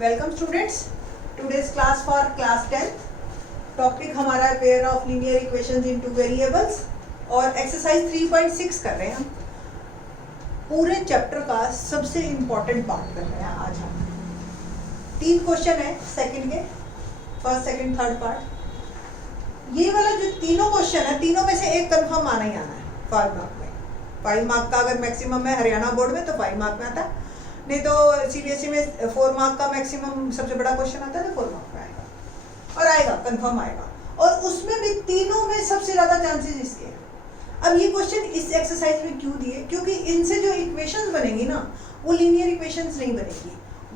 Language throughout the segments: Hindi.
Welcome students, today's class for class 10। Topic हमारा है pair of linear equations into variables और एक्सरसाइज 3.6 कर रहे हैं हम। पूरे चैप्टर का सबसे इम्पोर्टेंट पार्ट कर रहे हैं आज हम। 3 क्वेश्चन है सेकंड के, फर्स्ट सेकंड थर्ड पार्ट। ये वाला जो तीनों क्वेश्चन है, तीनों में से एक कंफर्म आना ही आना है 5 मार्क में। 5 मार्क का अगर मैक्सिमम है हरियाणा बोर्ड में तो 5 मार्क में आता है, नहीं तो सीबीएसई में 4 मार्क का मैक्सिमम सबसे बड़ा क्वेश्चन आता है तो 4 मार्क में आएगा और आएगा, कंफर्म आएगा। और उसमें भी तीनों में सबसे ज़्यादा चांसेस इसके हैं। अब ये क्वेश्चन इस एक्सरसाइज में क्यों दिए? क्योंकि इनसे जो इक्वेशंस बनेंगी ना, वो लीनियर इक्वेशंस नहीं बनेगी,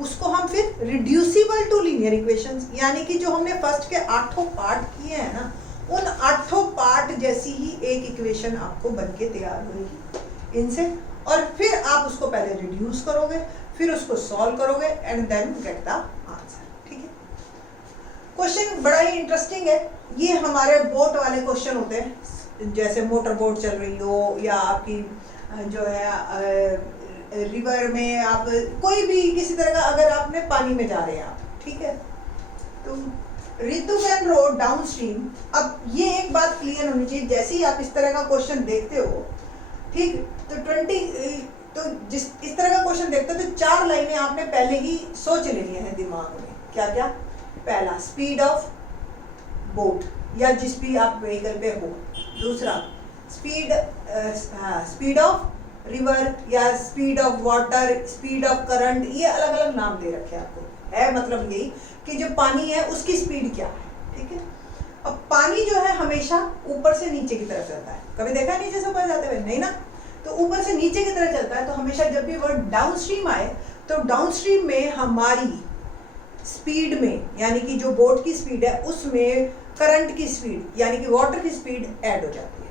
उसको हम फिर रिड्यूसिबल टू लीनियर इक्वेशंस, यानी कि जो हमने फर्स्ट के 8 पार्ट किए हैं ना, उन 8 पार्ट जैसी ही एक इक्वेशन आपको बन के तैयार होगी इनसे। और फिर आप उसको पहले रिड्यूस करोगे, फिर उसको सॉल्व करोगे and then get the answer. ठीक है, क्वेश्चन बड़ा ही इंटरेस्टिंग है। ये हमारे बोट वाले क्वेश्चन होते हैं, जैसे मोटर बोट चल रही हो या आपकी जो है रिवर में आप कोई भी किसी तरह का, अगर आपने पानी में जा रहे हैं आप, ठीक है, तो Ritu can row down stream. अब ये एक बात क्लियर होनी चाहिए, जैसे ही आप इस तरह का क्वेश्चन देखते हो, ठीक, तो इस तरह का क्वेश्चन देखते हो तो 4 लाइनें आपने पहले ही सोच लेनी है दिमाग में। क्या क्या? पहला, स्पीड ऑफ बोट या जिस भी आप व्हीकल पे हो। दूसरा, स्पीड ऑफ रिवर या speed of water, speed of current, ये अलग अलग नाम दे रखे हैं आपको। है मतलब यही कि जो पानी है उसकी स्पीड क्या है। ठीक है, अब पानी जो है हमेशा ऊपर से नीचे की तरफ चलता है। कभी देखा है नीचे से ऊपर जाते हुए? नहीं ना। तो ऊपर से नीचे की तरफ चलता है, तो हमेशा जब भी वर्ड डाउन स्ट्रीम आए तो डाउन स्ट्रीम में हमारी स्पीड में, यानी कि जो बोट की स्पीड है उसमें करंट की स्पीड यानी कि वाटर की स्पीड ऐड हो जाती है,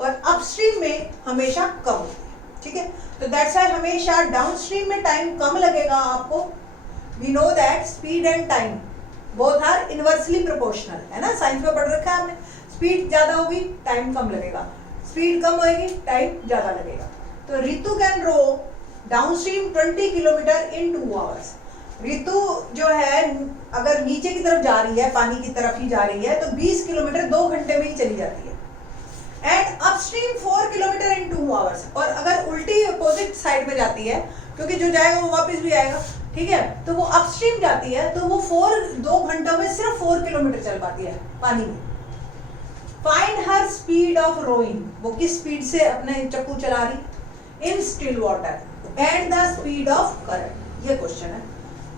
और अपस्ट्रीम में हमेशा कम होती है। ठीक है, तो दैट्स व्हाई हमेशा डाउन स्ट्रीम में टाइम कम लगेगा आपको। We know that speed and time both are inversely proportional, है ना, साइंस में पढ़ रखा है हमने। स्पीड ज्यादा होगी टाइम कम लगेगा, स्पीड कम होगी टाइम ज्यादा लगेगा। तो Ritu can row down stream 20 kilometre in 2 hours. Ritu जो है अगर नीचे की तरफ जा रही है, पानी की तरफ ही जा रही है, तो 20 किलोमीटर 2 घंटे में ही चली जाती है। And upstream 4 kilometre in 2 hours. और अगर उल्टी अपोजिट साइड में जाती है, क्योंकि जो जाएगा वो वापस भी आएगा, ठीक है, तो वो अपस्ट्रीम जाती है तो वो 2 घंटों में सिर्फ 4 किलोमीटर चल पाती है पानी में। Find her speed of rowing, वो किस स्पीड से अपने चप्पू चला रही in still water, and the speed of current. ये क्वेश्चन है।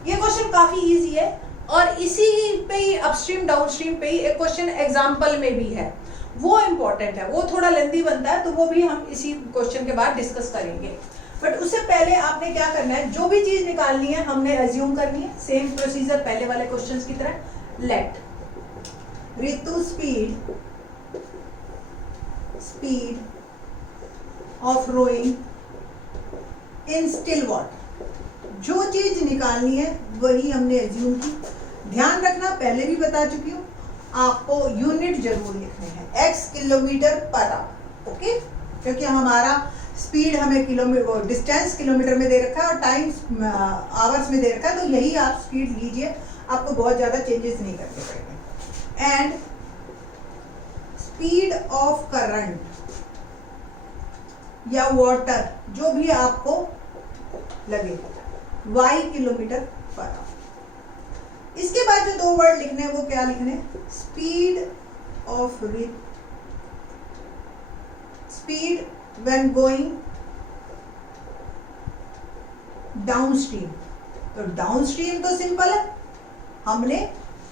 ये क्वेश्चन काफी इजी है और इसी पे ही अपस्ट्रीम डाउनस्ट्रीम पे ही एक क्वेश्चन एग्जांपल में भी है, वो इंपॉर्टेंट है, वो थोड़ा लेंथी बनता है, तो वो भी हम इसी क्वेश्चन के बाद डिस्कस करेंगे। बट उससे पहले आपने क्या करना है, जो भी चीज निकालनी है हमने अज्यूम करनी है, सेम प्रोसीजर पहले वाले क्वेश्चंस की तरह। Let Ritu speed of rowing in still water. जो चीज निकालनी है वही हमने अज्यूम की। ध्यान रखना, पहले भी बता चुकी हूँ, आपको यूनिट जरूर लिखने हैं, x kilometre per our. Okay, क्योंकि हमारा स्पीड हमें किलोमीटर, डिस्टेंस किलोमीटर में दे रखा है और टाइम आवर्स में दे रखा है, तो यही आप स्पीड लीजिए, आपको बहुत ज़्यादा चेंजेस नहीं करने पड़ेंगे। एंड स्पीड ऑफ करंट या वाटर, जो भी आपको लगे, y किलोमीटर पर आवर। इसके बाद जो 2 वर्ड लिखने हैं वो क्या लिखने? Speed when going downstream। तो डाउनस्ट्रीम तो सिंपल है, हमने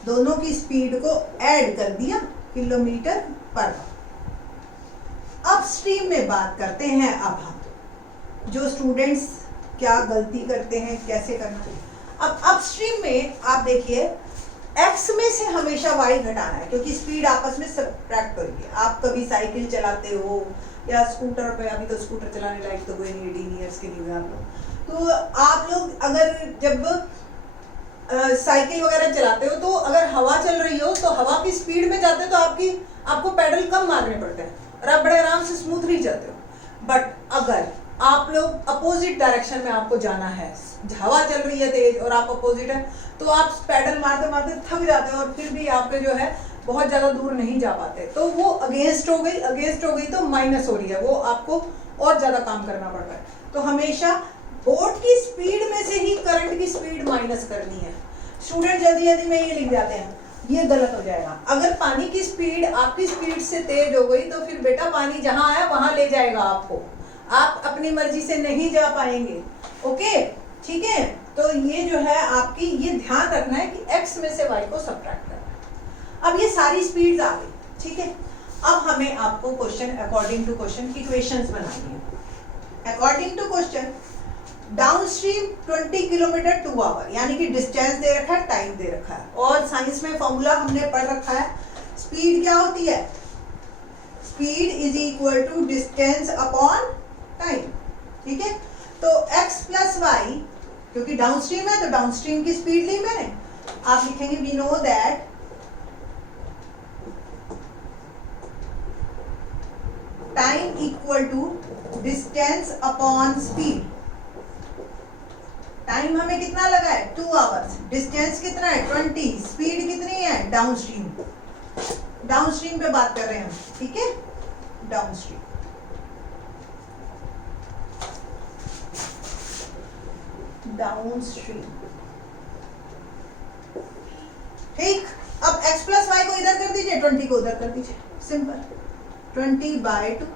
दोनों की स्पीड को ऐड कर दिया, किलोमीटर पर। अपस्ट्रीम में बात करते हैं अब हम, जो स्टूडेंट्स क्या गलती करते हैं, कैसे करना है। अब अपस्ट्रीम में आप देखिए, एक्स में से हमेशा वाई घटाना है, क्योंकि स्पीड आपस में सब्ट्रैक्ट होगी। आप कभी साइकिल चलाते हो या स्कूटर पे, अभी तो स्कूटर चलाने लायक तो कोई नहीं, 18 ईयर्स के लिए आप लोग, तो आप लोग अगर जब साइकिल वगैरह चलाते हो तो अगर हवा चल रही हो तो हवा की स्पीड में जाते हो तो आपको पेडल कम मारने पड़ते हैं और आप बड़े आराम से स्मूथली चलते हो। बट अगर आप लोग अपोजिट डायरेक्शन में आपको जाना है, हवा चल रही है तेज और आप अपोजिट है, तो आप पैडल मारते मारते थक जाते हैं और फिर भी आपके जो है बहुत ज़्यादा दूर नहीं जा पाते, तो वो अगेंस्ट हो गई तो माइनस हो रही है, वो आपको और ज़्यादा काम करना पड़ रहा है। तो हमेशा बोट की स्पीड में से ही करंट की स्पीड माइनस करनी है। स्टूडेंट जल्दी जल्दी में ये लिख जाते हैं, ये गलत हो जाएगा। अगर पानी की स्पीड आपकी स्पीड से तेज हो गई तो फिर बेटा पानी जहां आया वहां ले जाएगा आपको, आप अपनी मर्जी से नहीं जा पाएंगे। ओके, ठीक है, तो ये जो है आपकी, ये ध्यान रखना है कि x में से y को सब्ट्रैक्ट करना है। अब ये सारी स्पीड्स आ गई, ठीक है। अब हमें आपको question according to question equations बनानी है। According to question downstream 20 kilometre 2 hour, यानी कि डिस्टेंस दे रखा है, टाइम दे रखा है, और साइंस में फॉर्मूला हमने पढ़ रखा है, स्पीड क्या होती है, speed is equal to distance upon time, ठीक है। तो x प्लस वाई, क्योंकि डाउनस्ट्रीम है तो डाउनस्ट्रीम की स्पीड ली मैंने, आप लिखेंगे we know that time equal to distance upon speed. Time हमें कितना लगा है 2 आवर्स, डिस्टेंस कितना है 20, स्पीड कितनी है डाउनस्ट्रीम, डाउनस्ट्रीम पे बात कर रहे हैं हम, ठीक है, डाउनस्ट्रीम। डाउनस्ट्रीम, ठीक। अब x प्लस वाई को इधर कर दीजिए, 20 को उधर कर दीजिए, सिंपल, 20/2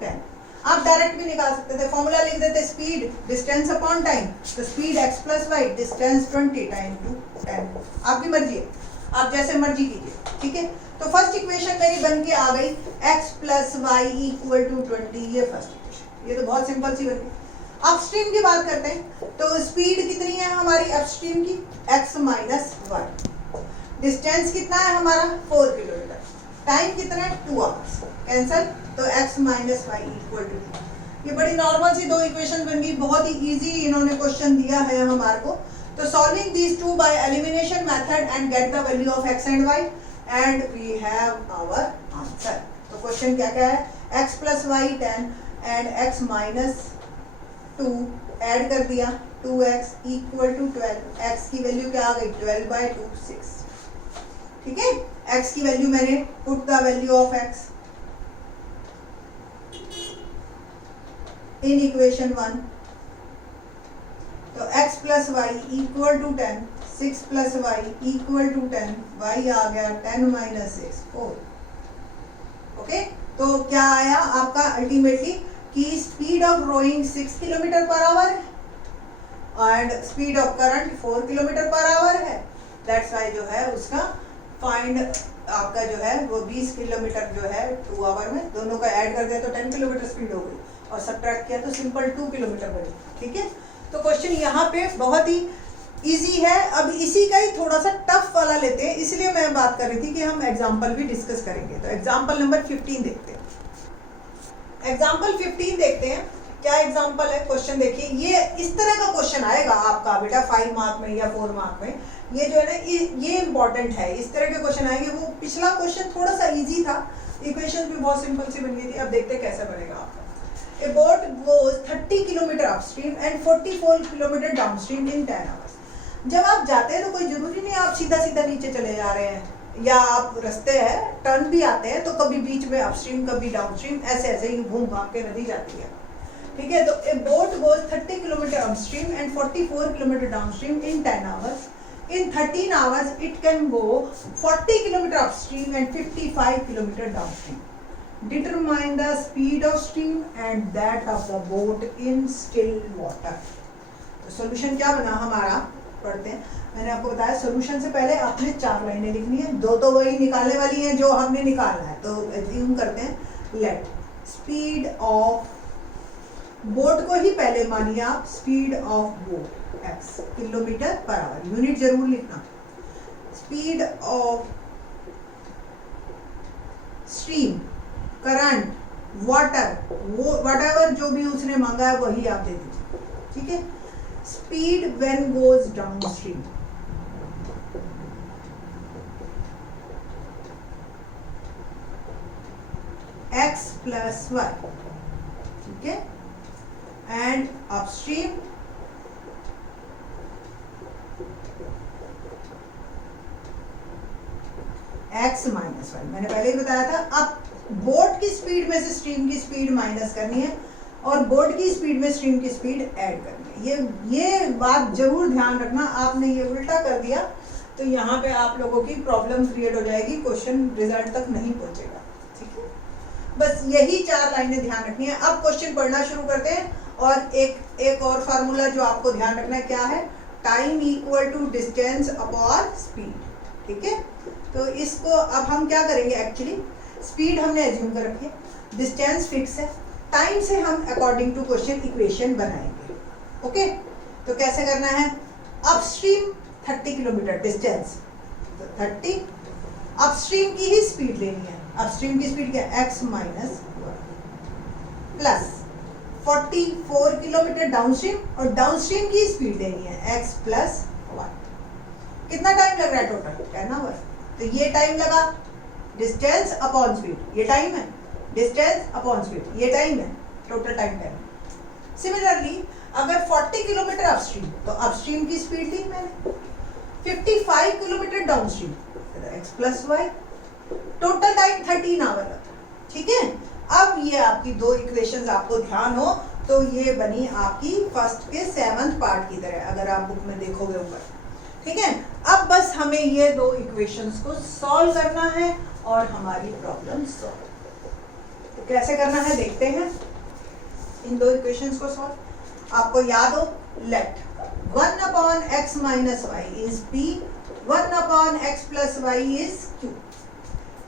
10। आप डायरेक्ट भी निकाल सकते थे, फॉर्मूला लिख देते स्पीड डिस्टेंस अपॉन टाइम, तो speed x plus y distance 20 time two 10, आपकी मर्जी है, आप जैसे मर्जी कीजिए, ठीक है। तो फर्स्ट इक्वेशन मेरी बन के आ गई x plus y equal to 20, ये फर्स्ट इक्वेशन, ये तो बहुत सिंपल सी बन गई। अपस्ट्रीम की बात करते हैं, तो स्पीड कितनी है हमारी अपस्ट्रीम की, x माइनस वाई, डिस्टेंस कितना है हमारा 4 किलोमीटर, टाइम कितना है 2 आवर्स, कैंसल, तो x minus y equal to, ये बड़ी नॉर्मल सी दो इक्वेशन बन गई, बहुत ही इजी इन्होंने क्वेश्चन दिया है हमारे को। तो solving these two by elimination method and get the value of x and y and we have our answer. तो क्वेश्चन क्या क्या है, x plus y 10 and x minus 2 add कर दिया, 2x इक्वल टू 12, x की वैल्यू क्या आ गई 12/2 6, ठीक है। x की वैल्यू मैंने put the value of x in equation 1, तो x plus y equal to 10, 6 plus y equal to 10, y आ गया 10 माइनस 6 4, ओके। तो क्या आया आपका अल्टीमेटली कि speed of rowing 6 kilometre per hour and speed of current 4 kilometre per hour है, दैट्स वाई जो है उसका फाइंड आपका जो है वो 20 किलोमीटर जो है 2 आवर में, दोनों का ऐड कर दिया तो 10 किलोमीटर स्पीड हो गई, और सब्ट्रैक्ट किया तो सिंपल 2 किलोमीटर बनी, ठीक है। तो क्वेश्चन यहाँ पे बहुत ही इजी है। अब इसी का ही थोड़ा सा टफ वाला लेते हैं, इसलिए मैं बात कर रही थी कि हम एग्जाम्पल भी डिस्कस करेंगे। तो एग्जाम्पल नंबर 15 देखते हैं, एग्जाम्पल 15 देखते हैं क्या एग्जाम्पल है। क्वेश्चन देखिए, ये इस तरह का क्वेश्चन आएगा आपका बेटा 5 मार्क में या 4 मार्क में, ये जो है ना ये इंपॉर्टेंट है, इस तरह के क्वेश्चन आएंगे। वो पिछला क्वेश्चन थोड़ा सा इजी था, इक्वेशन भी बहुत सिंपल सी बन गई थी। अब देखते हैं कैसा बनेगा आपका। A boat goes 30 kilometre upstream and 44 kilometre downstream in 10 hours. जब आप जाते हैं तो कोई जरूरी नहीं आप सीधा सीधा नीचे चले जा रहे हैं, या आप रास्ते है टर्न भी आते हैं, तो कभी बीच में अपस्ट्रीम कभी डाउनस्ट्रीम, ऐसे ऐसे ही घूम घाम के नदी जाती है, ठीक है। तो ए boat goes 30 kilometre upstream and 44 kilometre downstream in 10 hours. In 13 hours, it can go 40 kilometer upstream and 55 kilometer downstream. Determine the speed of stream and that of the boat in still water. तो solution क्या बना हमारा, पढ़ते हैं। मैंने आपको बताया solution से पहले आपने 4 लाइनें लिखनी है, 2 तो वही निकालने वाली हैं जो हमने निकालना है। तो assume करते हैं, let speed of बोट को ही पहले मानिए आप, speed of boat x kilometre per our, unit जरूर लिखना। Speed of stream, current, water, वो व्हाटएवर जो भी उसने मांगा है वही आप दे दीजिए, ठीक है। Speed when goes down stream, x plus y, ठीक है। And upstream x minus y. मैंने पहले ही बताया था, अब बोट की स्पीड में से स्ट्रीम की स्पीड माइनस करनी है और बोट की स्पीड में स्ट्रीम की स्पीड ऐड करनी है। ये बात जरूर ध्यान रखना, आपने ये उल्टा कर दिया तो यहाँ पे आप लोगों की प्रॉब्लम क्रिएट हो जाएगी, क्वेश्चन रिजल्ट तक नहीं पहुंचेगा। ठीक है, बस यही 4 लाइनें ध्यान रखनी है। अब क्वेश्चन पढ़ना शुरू करते हैं। और एक और फार्मूला जो आपको ध्यान रखना है क्या है, time equal to distance upon speed. ठीक है, तो इसको अब हम क्या करेंगे, एक्चुअली स्पीड हमने एज्यूम कर रखी है, डिस्टेंस फिक्स है, टाइम से हम अकॉर्डिंग टू क्वेश्चन इक्वेशन बनाएंगे। ओके, तो कैसे करना है, अपस्ट्रीम 30 किलोमीटर डिस्टेंस, तो 30 अपस्ट्रीम की ही स्पीड लेनी है। अपस्ट्रीम की स्पीड क्या, x minus plus 44 kilometre downstream, और डाउनस्ट्रीम की स्पीड लेनी है x प्लस 1। कितना टाइम लग रहा है टोटल, 10 आवर। तो ये टाइम लगा, डिस्टेंस अपॉन स्पीड, ये टाइम है, डिस्टेंस अपॉन स्पीड, ये टाइम है, टोटल टाइम 10। सिमिलरली अगर 40 किलोमीटर अपस्ट्रीम, तो अपस्ट्रीम की स्पीड ली मैंने, 55 kilometre downstream, x plus y, total time 13 hour लगा। ठीक है, अब ये आपकी 2 इक्वेशंस आपको ध्यान हो तो ये बनी आपकी फर्स्ट के 7th पार्ट की तरह, अगर आप बुक में देखोगे ऊपर। ठीक है, अब बस हमें ये 2 इक्वेशंस को सॉल्व करना है और हमारी प्रॉब्लम सॉल्व। तो कैसे करना है देखते हैं इन 2 इक्वेशंस को सॉल्व। आपको याद हो, let 1 upon x minus y is p, 1 upon x plus y is q।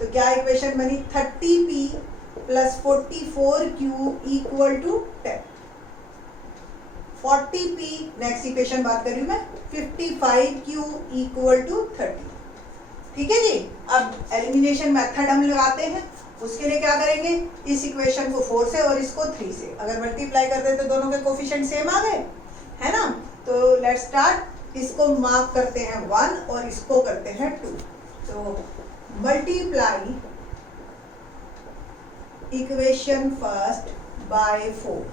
तो क्या इक्वेशन बनी, 30p plus 44q equal to 10। 40p, next equation बात कर रही हूं मैं, 55q इक्वल टू 30। ठीक है जी, अब एलिमिनेशन मेथड हम लगाते हैं। उसके लिए क्या करेंगे, इस इक्वेशन को 4 से और इसको 3 से अगर मल्टीप्लाई कर दे तो दोनों के कोफिशिएंट सेम आ गए, है ना। तो लेट्स स्टार्ट, इसको मार्क करते हैं 1 और इसको करते हैं 2। तो multiply equation first by 4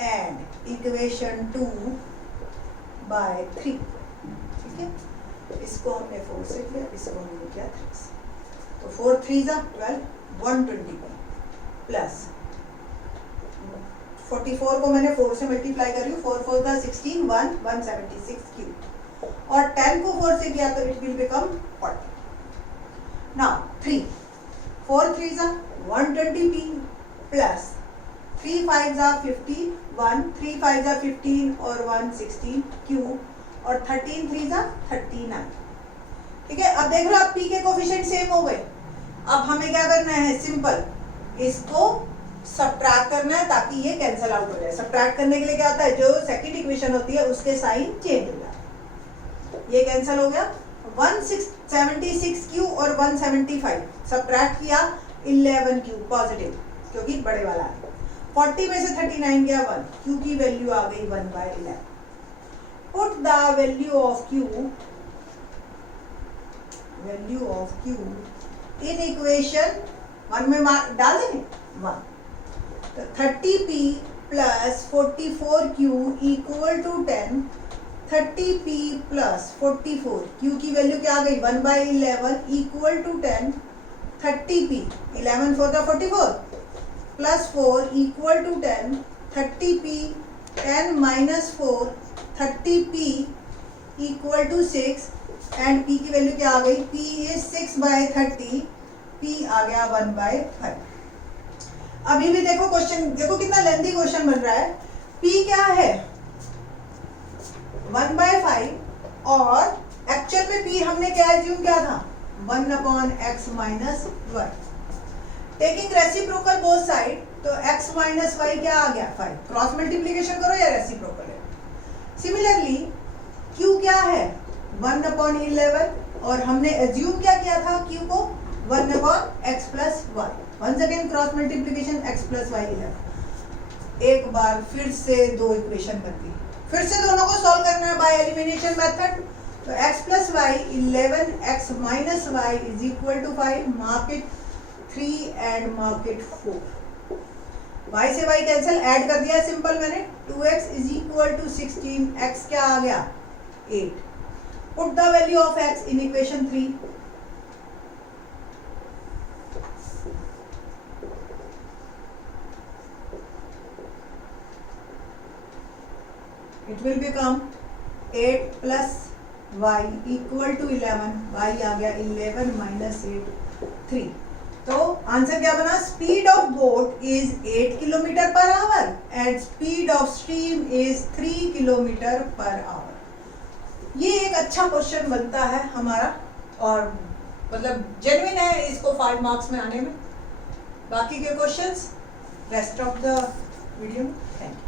and equation 2 by 3। ठीक है, इसको हमने 4 से किया, इसको हमने किया 3 से। तो 4 3 जा 12, 120 प्लस 44 को मैंने 4 से मल्टीप्लाई कर रही हूँ, 4 4 का 16, 1 176 क्यूब, और 10 को 4 से किया तो इट विल बिकम 40। नाउ 3 4 3 जा 120p प्लस 3 5 जा 51, 3 5 जा 15 और 116 क्यूब, और 13 3 जा 39। ठीक है, अब देख रहे हो आप p के कोफिशिएंट सेम हो गए। अब हमें क्या करना है, सिंपल इसको सब्ट्रैक्ट करना है ताकि ये कैंसिल आउट हो जाए। सब्ट्रैक्ट करने के लिए क्या होता है, जो सेकंड इक्वेशन होती है उसके साइन चेंज हो जाता है। ये कैंसिल हो गया, 176 क्यू और 175 सब्ट्रैक्ट किया, 11 क्यू पॉजिटिव क्योंकि बड़े वाला है। 40 में से 39 गया 1, क्यू की वैल्यू आ गई 1/11। Put the value of q in equation 1 में डाल देंगे 1। तो 30p plus 44q equal to 10, 30p plus 44, q की वैल्यू क्या आ गई 1/11 इक्वल टू 10, 30p 11 4 का 44 plus 4 equal to 10, 30p 10 minus 4, 30p equal to 6 and p की वैल्यू क्या आ गई, p इज 6/30, p आ गया 1/5। अभी भी देखो क्वेश्चन, देखो कितना लेंथी क्वेश्चन बन रहा है। p क्या है 1/5 और एक्चुअल में p हमने क्या एज्यूम किया था 1/x minus y. Taking reciprocal both side, तो x माइनस वाई क्या आ गया 5। क्रॉस मल्टीप्लीकेशन करो या रेसिप्रोकल है। सिमिलरली q क्या है 1/11 और हमने एज्यूम क्या किया था q को 1/x plus y. Once again cross multiplication x plus y 11। एक बार फिर से 2 इक्वेशन बन गई, फिर से दोनों को सॉल्व करना है बाय एलिमिनेशन मेथड। तो x plus y 11, x minus y is equal to 5, mark it 3 and mark it 4। y से y कैंसिल, ऐड कर दिया सिंपल मैंने, 2x is equal to 16, x क्या आ गया 8. Put the value of x in equation 3. It will become 8 plus y equal to 11. y आ गया 11 minus 8 3. तो आंसर क्या बना? Speed of boat is 8 kilometre per hour and speed of stream is 3 kilometre per our. ये एक अच्छा क्वेश्चन बनता है हमारा और मतलब जेन्युइन है इसको 5 मार्क्स में आने में. बाकी के questions rest of the video. Thank you.